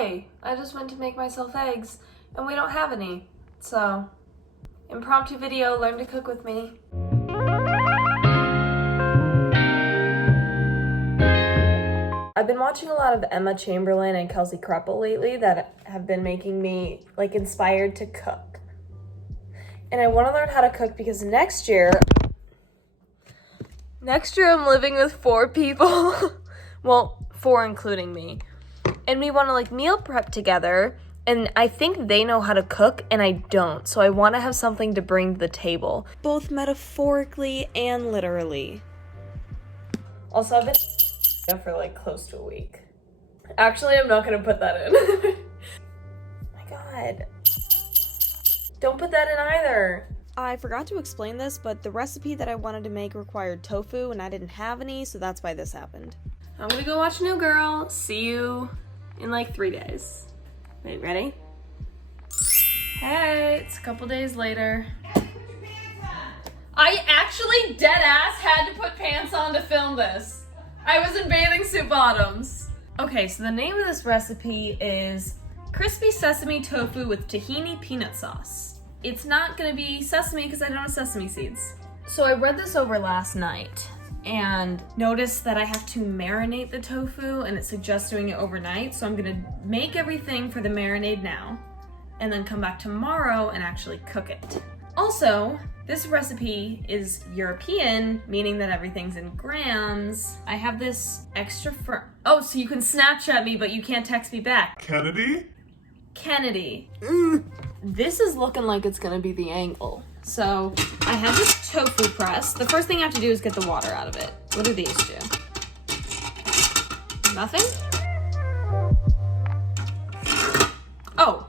hey, I just went to make myself eggs and we don't have any. So, impromptu video, learn to cook with me. I've been watching a lot of Emma Chamberlain and Kelsey Kreppel lately that have been making me like inspired to cook. And I want to learn how to cook because next year I'm living with 4 people. Well, 4 including me. And we want to like meal prep together. And I think they know how to cook and I don't. So I want to have something to bring to the table. Both metaphorically and literally. Also, I've been for like close to a week. Actually, I'm not going to put that in. Oh my God. Don't put that in either. I forgot to explain this, but the recipe that I wanted to make required tofu and I didn't have any, so that's why this happened. I'm gonna go watch New Girl. See you in like 3 days. Wait, ready? Hey, it's a couple days later. I actually deadass had to put pants on to film this. I was in bathing suit bottoms. Okay, so the name of this recipe is crispy sesame tofu with tahini peanut sauce. It's not gonna be sesame because I don't have sesame seeds. So I read this over last night and noticed that I have to marinate the tofu and it suggests doing it overnight. So I'm gonna make everything for the marinade now and then come back tomorrow and actually cook it. Also, this recipe is European, meaning that everything's in grams. I have this extra oh, so you can Snapchat me, but you can't text me back. Kennedy? This is looking like it's gonna be the angle. So I have this tofu press. The first thing I have to do is get the water out of it. What do these do? Nothing? Oh,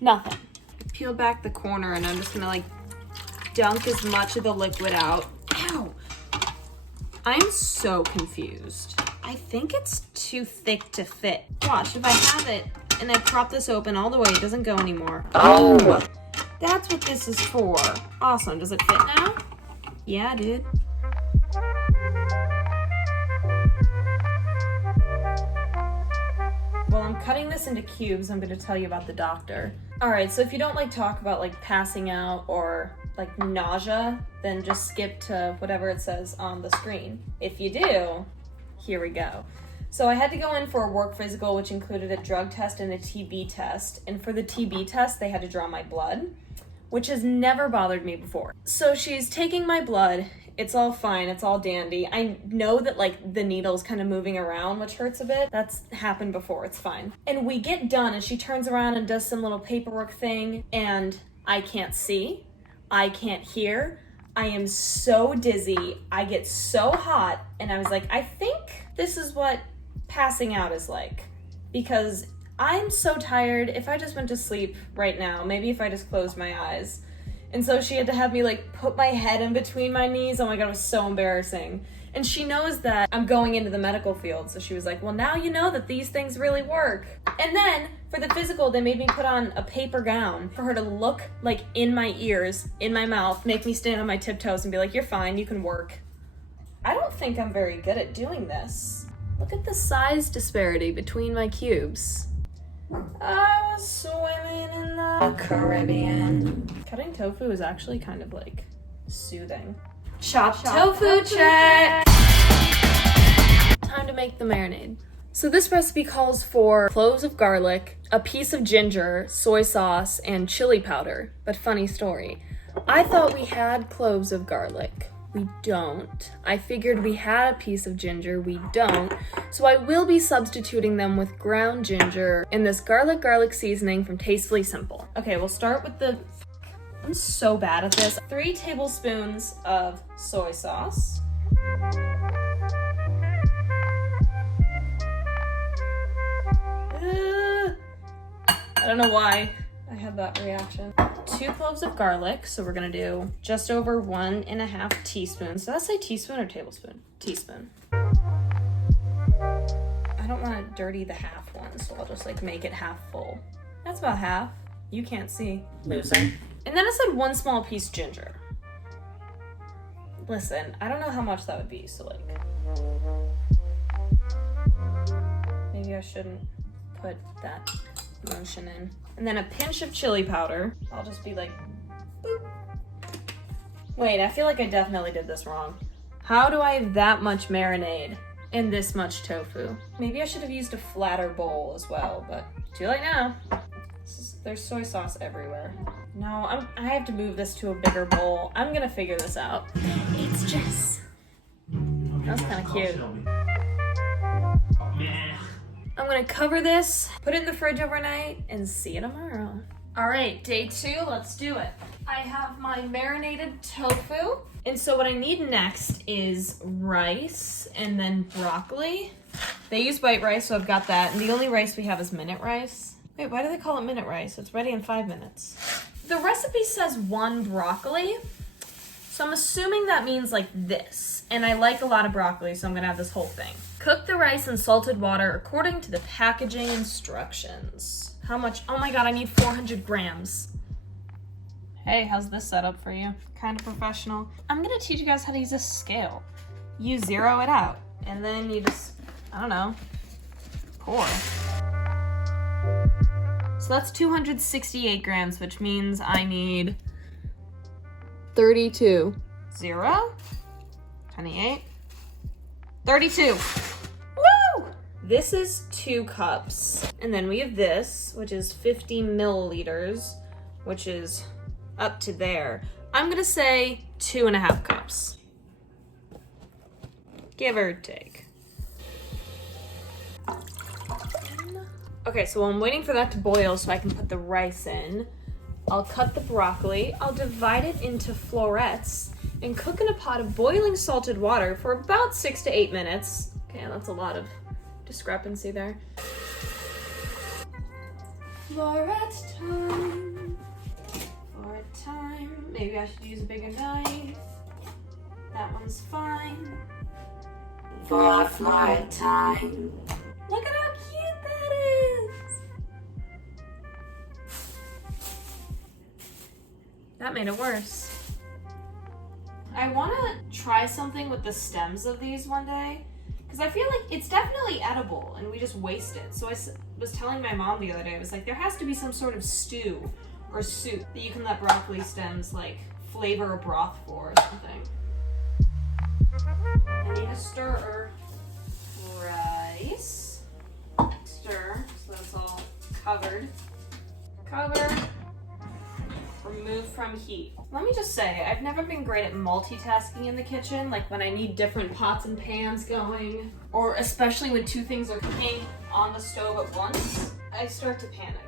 nothing. Peel back the corner and I'm just gonna like dunk as much of the liquid out. Ow! I'm so confused. I think it's too thick to fit. Watch, if I have it and I prop this open all the way, it doesn't go anymore. Oh! That's what this is for. Awesome. Does it fit now? Yeah, dude. While I'm cutting this into cubes, I'm going to tell you about the doctor. All right, so if you don't like talk about like passing out or like nausea, then just skip to whatever it says on the screen. If you do, here we go. So I had to go in for a work physical, which included a drug test and a TB test. And for the TB test, they had to draw my blood, which has never bothered me before. So she's taking my blood. It's all fine. It's all dandy. I know that like the needle's kind of moving around, which hurts a bit. That's happened before. It's fine. And we get done and she turns around and does some little paperwork thing and I can't see. I can't hear. I am so dizzy. I get so hot. And I was like, I think this is what passing out is like, because I'm so tired. If I just went to sleep right now, maybe if I just closed my eyes. And so she had to have me like put my head in between my knees. Oh my God, it was so embarrassing. And she knows that I'm going into the medical field. So she was like, well, now you know that these things really work. And then for the physical, they made me put on a paper gown for her to look like in my ears, in my mouth, make me stand on my tiptoes and be like, you're fine, you can work. I don't think I'm very good at doing this. Look at the size disparity between my cubes. I was swimming in the Caribbean. Cutting tofu is actually kind of like soothing. Chopped tofu check! Time to make the marinade. So this recipe calls for cloves of garlic, a piece of ginger, soy sauce, and chili powder. But funny story, I thought we had cloves of garlic. We don't. I figured we had a piece of ginger. We don't. So I will be substituting them with ground ginger in this garlic seasoning from Tastefully Simple. Okay, we'll start with the... I'm so bad at this. 3 tablespoons of soy sauce. I don't know why I had that reaction. 2 cloves of garlic, so we're gonna do just over 1.5 teaspoons. Did I say teaspoon or tablespoon? Teaspoon. I don't want to dirty the half one, so I'll just like make it half full. That's about half. You can't see. Loser. And then I said 1 small piece ginger. Listen, I don't know how much that would be, so like maybe I shouldn't put that motion in. And then a pinch of chili powder. I'll just be like, boop. Wait, I feel like I definitely did this wrong. How do I have that much marinade and this much tofu? Maybe I should have used a flatter bowl as well, but too late now. There's soy sauce everywhere. No, I have to move this to a bigger bowl. I'm gonna figure this out. It's Jess. That's kind of cute. I'm gonna cover this, put it in the fridge overnight, and see you tomorrow. All right, day 2, let's do it. I have my marinated tofu. And so what I need next is rice and then broccoli. They use white rice, so I've got that. And the only rice we have is minute rice. Wait, why do they call it minute rice? It's ready in 5 minutes. The recipe says 1 broccoli. So I'm assuming that means like this. And I like a lot of broccoli, so I'm gonna have this whole thing. Cook the rice in salted water according to the packaging instructions. How much? Oh my God, I need 400 grams. Hey, how's this set up for you? Kind of professional. I'm gonna teach you guys how to use a scale. You zero it out, and then you just, I don't know, pour. So that's 268 grams, which means I need 32. 0, 28, 32. Woo! This is 2 cups. And then we have this, which is 50 milliliters, which is up to there. I'm gonna say 2.5 cups. Give or take. Okay, so while I'm waiting for that to boil so I can put the rice in, I'll cut the broccoli, I'll divide it into florets, and cook in a pot of boiling salted water for about 6 to 8 minutes. Okay, that's a lot of discrepancy there. Floret time. Floret time. Maybe I should use a bigger knife. That one's fine. Floret time. Look at how cute that is. That made it worse. I want to try something with the stems of these one day, because I feel like it's definitely edible and we just waste it. So I was telling my mom the other day, I was like, there has to be some sort of stew or soup that you can let broccoli stems like flavor a broth for or something. I need a stirrer. Rice. Stir, so that's all covered. Cover. Remove from heat. Let me just say, I've never been great at multitasking in the kitchen, like when I need different pots and pans going, or especially when 2 things are cooking on the stove at once, I start to panic.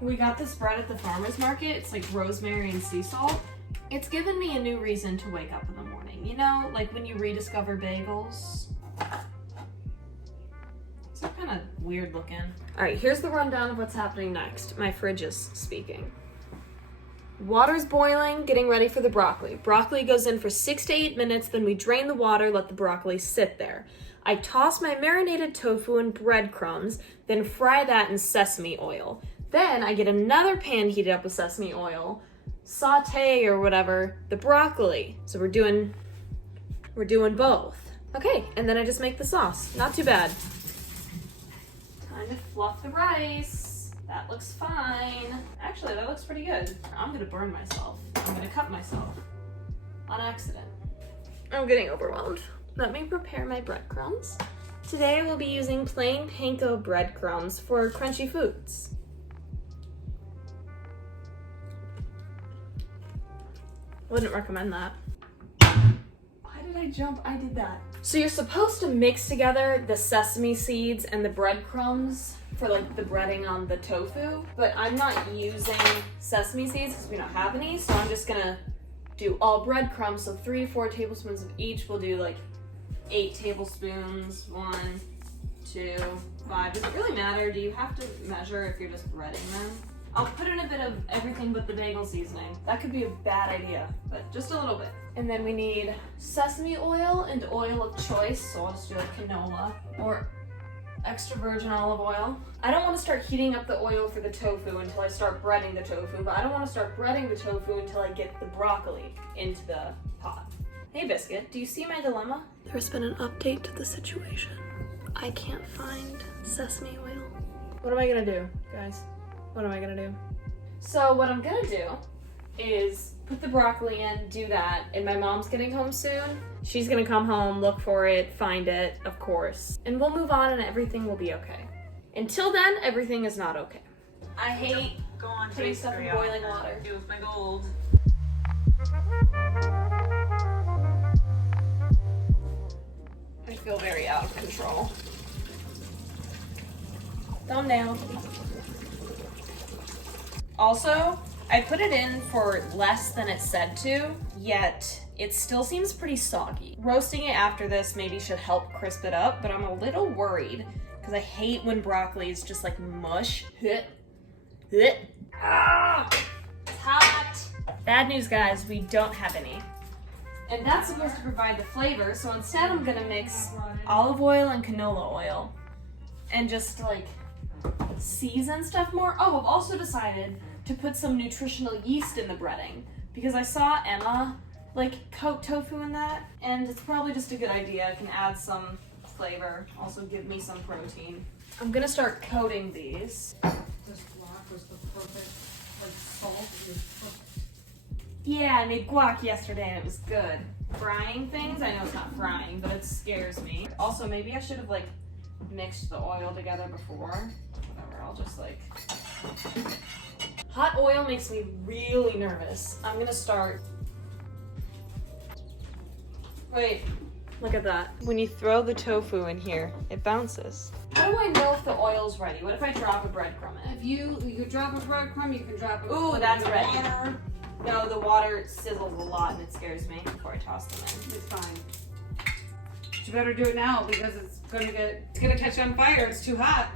We got this bread at the farmer's market. It's like rosemary and sea salt. It's given me a new reason to wake up in the morning. You know, like when you rediscover bagels. It's kind of weird looking. All right, here's the rundown of what's happening next. My fridge is speaking. Water's boiling, getting ready for the broccoli. Broccoli goes in for 6 to 8 minutes, then we drain the water, let the broccoli sit there. I toss my marinated tofu in breadcrumbs, then fry that in sesame oil. Then I get another pan heated up with sesame oil, saute or whatever, the broccoli. So we're doing both. Okay, and then I just make the sauce. Not too bad. Time to fluff the rice. That looks fine. Actually, that looks pretty good. I'm gonna burn myself. I'm gonna cut myself. On accident. I'm getting overwhelmed. Let me prepare my breadcrumbs. Today we'll be using plain panko breadcrumbs for crunchy foods. Wouldn't recommend that. Why did I jump? I did that. So you're supposed to mix together the sesame seeds and the breadcrumbs for like the breading on the tofu, but I'm not using sesame seeds because we don't have any, so I'm just gonna do all breadcrumbs, so 3 to 4 tablespoons of each. We'll do like 8 tablespoons, 1, 2, 5. Does it really matter? Do you have to measure if you're just breading them? I'll put in a bit of everything but the bagel seasoning. That could be a bad idea, but just a little bit. And then we need sesame oil and oil of choice, so I'll just do like canola or extra virgin olive oil. I don't want to start heating up the oil for the tofu until I start breading the tofu, but I don't want to start breading the tofu until I get the broccoli into the pot. Hey Biscuit, do you see my dilemma? There's been an update to the situation. I can't find Sesame oil. What am I gonna do, guys? What am I gonna do? So what I'm gonna do is put the broccoli in, do that, and my mom's getting home soon. She's gonna come home, look for it, find it, of course, and we'll move on and everything will be okay. Until then, everything is not okay. I hate putting stuff in boiling water. Do with my gold. I feel very out of control. Thumbnail. Also, I put it in for less than it said to, yet it still seems pretty soggy. Roasting it after this maybe should help crisp it up, but I'm a little worried because I hate when broccoli is just like mush. Ah, it's hot. Bad news, guys, we don't have any. And that's supposed to provide the flavor, so instead I'm gonna mix olive oil and canola oil and just like season stuff more. Oh, I've also decided to put some nutritional yeast in the breading because I saw Emma like coat tofu in that, and it's probably just a good idea. It can add some flavor, also give me some protein. I'm gonna start coating these. This guac was the perfect, like, salt. Yeah, I made guac yesterday and it was good. Frying things, I know it's not frying, but it scares me. Also, maybe I should have like mixed the oil together before. Whatever, I'll just like... Hot oil makes me really nervous. I'm gonna start... Wait, look at that. When you throw the tofu in here, it bounces. How do I know if the oil's ready? What if I drop a breadcrumb in it? If you drop a breadcrumb, you can drop it. Ooh, that's in ready. water. No, the water sizzles a lot and it scares me before I toss them in. It's fine. But you better do it now because it's gonna catch on fire. It's too hot.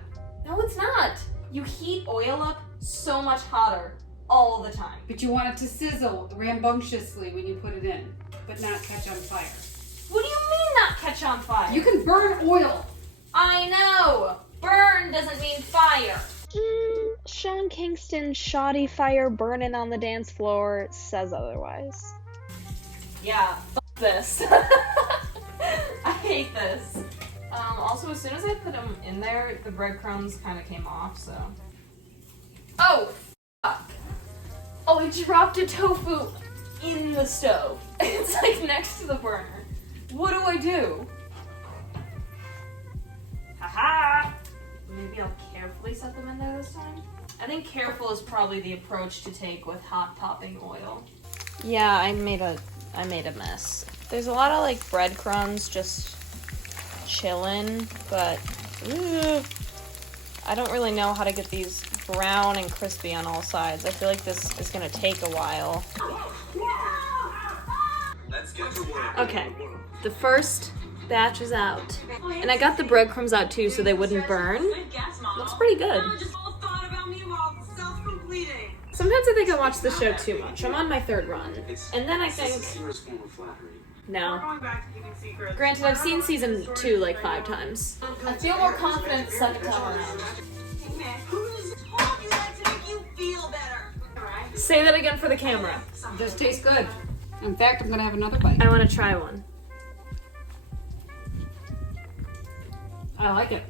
No, it's not. You heat oil up so much hotter all the time. But you want it to sizzle rambunctiously when you put it in, but not catch on fire. What do you mean not catch on fire? You can burn oil. I know. Burn doesn't mean fire. Sean Kingston's shoddy fire burning on the dance floor says otherwise. Yeah, f this. I hate this. Also, as soon as I put them in there, the breadcrumbs kind of came off, so. Oh, fuck. Oh, I dropped a tofu in the stove. It's like next to the burner. What do I do? Haha! Maybe I'll carefully set them in there this time. I think careful is probably the approach to take with hot topping oil. Yeah, I made a mess. There's a lot of like breadcrumbs just chilling, but I don't really know how to get these brown and crispy on all sides. I feel like this is gonna take a while. Let's get to work. Okay, the first batch is out. And I got the breadcrumbs out too so they wouldn't burn. Looks pretty good. Sometimes I think I watch the show too much. I'm on my third run. And then I think, no. Granted, I've seen season 2 like 5 times. I feel more confident the second time around. Say that again for the camera. This tastes good. In fact, I'm gonna have another bite. I want to try one. I like it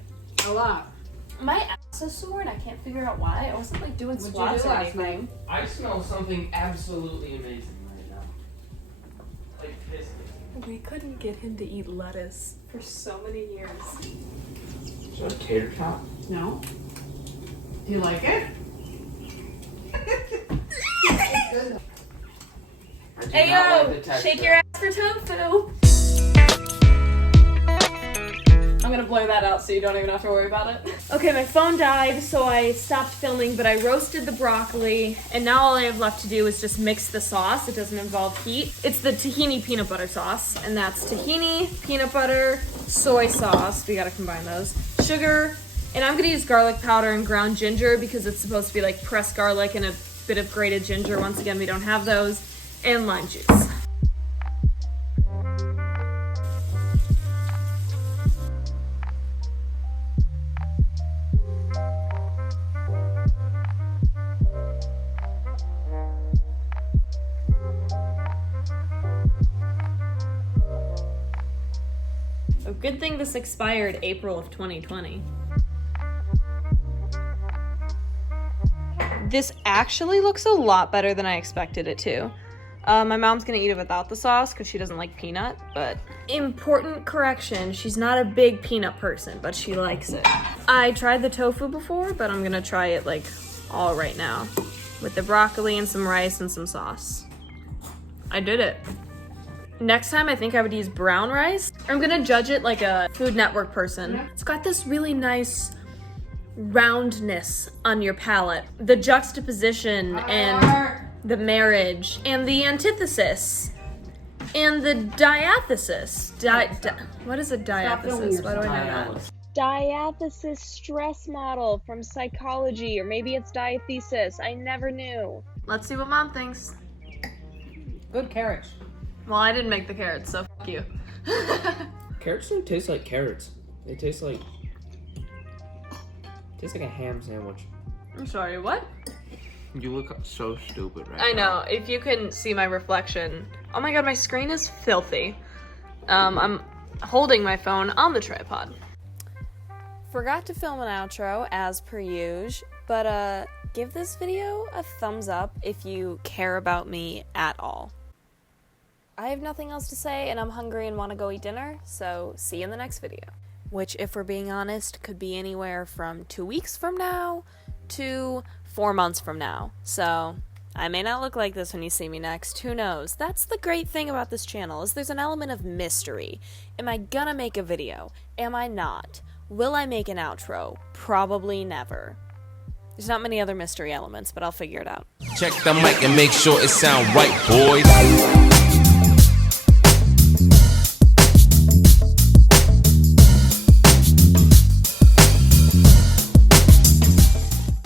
a lot. My ass is sore and I can't figure out why. I wasn't like doing What'd squats you do or last anything. night? I smell something absolutely amazing right now. Like biscuits. We couldn't get him to eat lettuce for so many years. Is that a tater tot? No. Do you like it? Hey yo, shake your ass for tofu. I'm gonna blur that out so you don't even have to worry about it. Okay, my phone died, so I stopped filming, but I roasted the broccoli, and now all I have left to do is just mix the sauce. It doesn't involve heat. It's the tahini peanut butter sauce, and that's tahini, peanut butter, soy sauce, we gotta combine those, sugar, and I'm gonna use garlic powder and ground ginger because it's supposed to be like pressed garlic and a bit of grated ginger. Once again, we don't have those, and lime juice. A good thing this expired April of 2020. This actually looks a lot better than I expected it to. My mom's gonna eat it without the sauce because she doesn't like peanut, but... Important correction, she's not a big peanut person, but she likes it. I tried the tofu before, but I'm gonna try it, like, all right now. With the broccoli and some rice and some sauce. I did it. Next time, I think I would use brown rice. I'm gonna judge it like a Food Network person. It's got this really nice roundness on your palate. The juxtaposition and the marriage and the antithesis and the diathesis. What is a diathesis? Why do I know that? Diathesis stress model from psychology, or maybe it's diathesis. I never knew. Let's see what Mom thinks. Good carrots. Well, I didn't make the carrots, so fuck you. Carrots don't taste like carrots. They taste like a ham sandwich. I'm sorry, what? You look so stupid right I now. know, if you can see my reflection. Oh my god, my screen is filthy. I'm holding my phone on the tripod. Forgot to film an outro, as per usual, but give this video a thumbs up if you care about me at all. I have nothing else to say, and I'm hungry and want to go eat dinner, so see you in the next video. Which, if we're being honest, could be anywhere from 2 weeks from now to 4 months from now. So, I may not look like this when you see me next, who knows? That's the great thing about this channel, is there's an element of mystery. Am I gonna make a video? Am I not? Will I make an outro? Probably never. There's not many other mystery elements, but I'll figure it out. Check the mic and make sure it sound right, boys.